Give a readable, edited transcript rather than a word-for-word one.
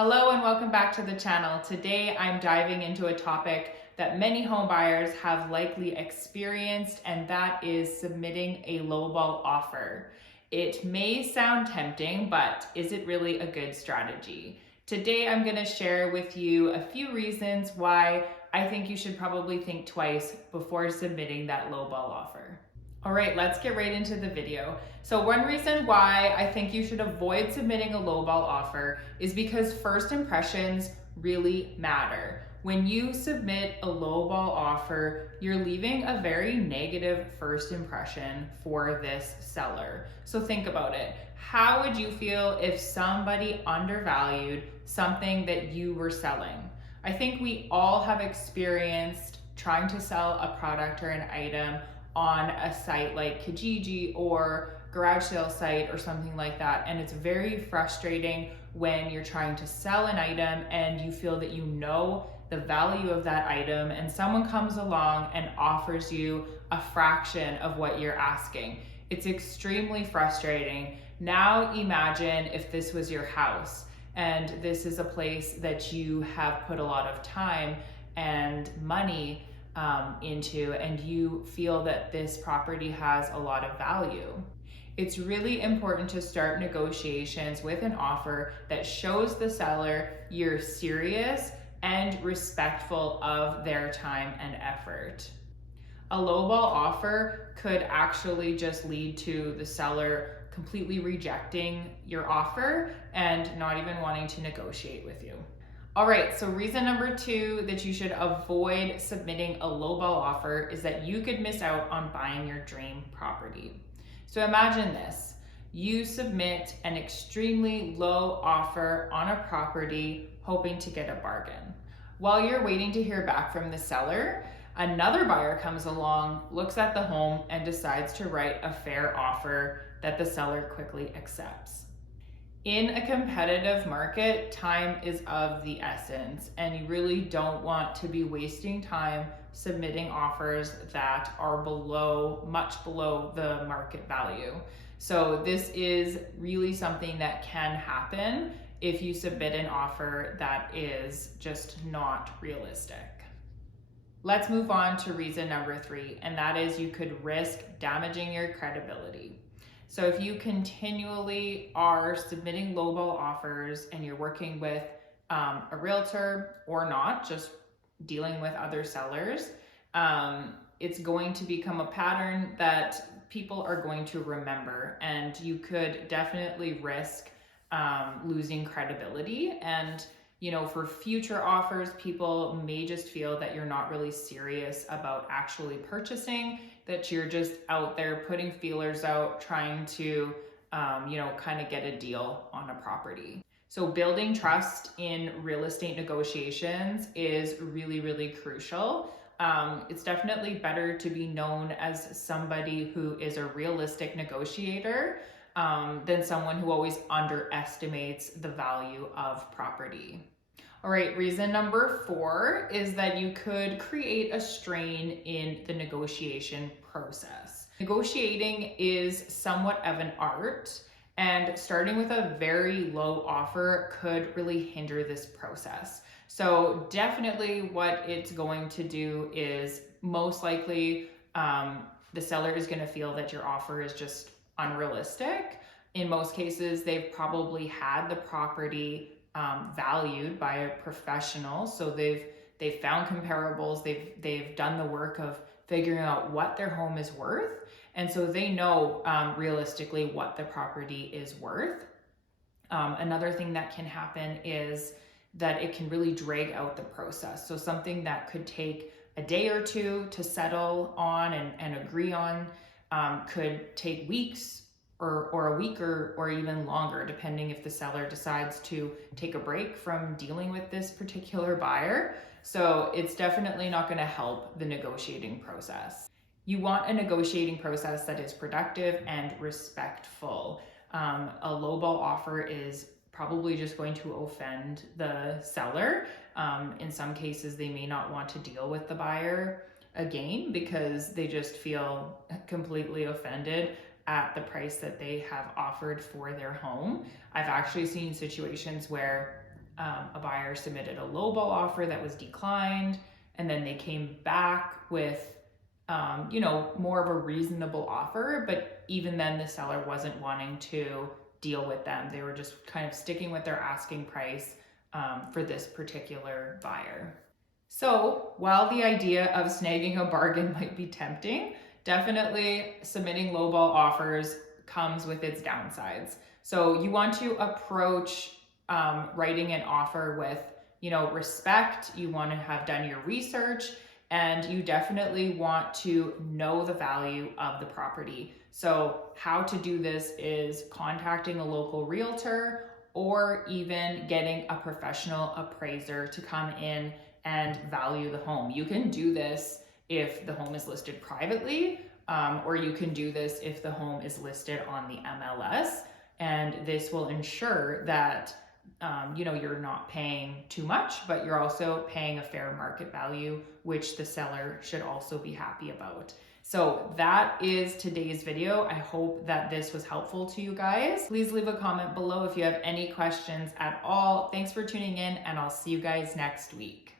Hello and welcome back to the channel. Today I'm diving into a topic that many home buyers have likely experienced, and that is submitting a lowball offer. It may sound tempting, but is it really a good strategy? Today I'm going to share with you a few reasons why I think you should probably think twice before submitting that lowball offer. All right, let's get right into the video. So one reason why I think you should avoid submitting a lowball offer is because first impressions really matter. When you submit a lowball offer, you're leaving a very negative first impression for this seller. So think about it. How would you feel if somebody undervalued something that you were selling? I think we all have experienced trying to sell a product or an item on a site like Kijiji or garage sale site or something like that. And it's very frustrating when you're trying to sell an item and you feel that you know the value of that item and someone comes along and offers you a fraction of what you're asking. It's extremely frustrating. Now imagine if this was your house and this is a place that you have put a lot of time and money into, and you feel that this property has a lot of value. It's really important to start negotiations with an offer that shows the seller you're serious and respectful of their time and effort. A lowball offer could actually just lead to the seller completely rejecting your offer and not even wanting to negotiate with you. All right, so reason number 2 that you should avoid submitting a lowball offer is that you could miss out on buying your dream property. So imagine this, you submit an extremely low offer on a property hoping to get a bargain. While you're waiting to hear back from the seller, another buyer comes along, looks at the home, and decides to write a fair offer that the seller quickly accepts. In a competitive market, time is of the essence, and you really don't want to be wasting time submitting offers that are much below the market value. So this is really something that can happen if you submit an offer that is just not realistic. Let's move on to reason number 3, and that is you could risk damaging your credibility. So if you continually are submitting lowball offers and you're working with a realtor or not, just dealing with other sellers, it's going to become a pattern that people are going to remember, and you could definitely risk losing credibility. And for future offers, people may just feel that you're not really serious about actually purchasing, that you're just out there putting feelers out, trying to, kind of get a deal on a property. So building trust in real estate negotiations is really, really crucial. It's definitely better to be known as somebody who is a realistic negotiator than someone who always underestimates the value of property. All right, reason number 4 is that you could create a strain in the negotiation process. Negotiating is somewhat of an art, and starting with a very low offer could really hinder this process. So definitely what it's going to do is most likely the seller is going to feel that your offer is just unrealistic. In most cases, they've probably had the property valued by a professional, so they've found comparables, they've done the work of figuring out what their home is worth, and so they know realistically what the property is worth. Another thing that can happen is that it can really drag out the process. So something that could take a day or two to settle on and agree on could take weeks or a week or even longer, depending if the seller decides to take a break from dealing with this particular buyer. So it's definitely not going to help the negotiating process. You want a negotiating process that is productive and respectful. A lowball offer is probably just going to offend the seller. In some cases, they may not want to deal with the buyer again because they just feel completely offended at the price that they have offered for their home. I've actually seen situations where a buyer submitted a lowball offer that was declined, and then they came back with more of a reasonable offer, but even then the seller wasn't wanting to deal with them. They were just kind of sticking with their asking price for this particular buyer. So while the idea of snagging a bargain might be tempting, definitely submitting lowball offers comes with its downsides. So you want to approach writing an offer with, respect. You want to have done your research, and you definitely want to know the value of the property. So how to do this is contacting a local realtor or even getting a professional appraiser to come in and value the home. You can do this if the home is listed privately, or you can do this if the home is listed on the MLS, and this will ensure that you're not paying too much, but you're also paying a fair market value, which the seller should also be happy about. So that is today's video. I hope that this was helpful to you guys. Please leave a comment below if you have any questions at all. Thanks for tuning in, and I'll see you guys next week.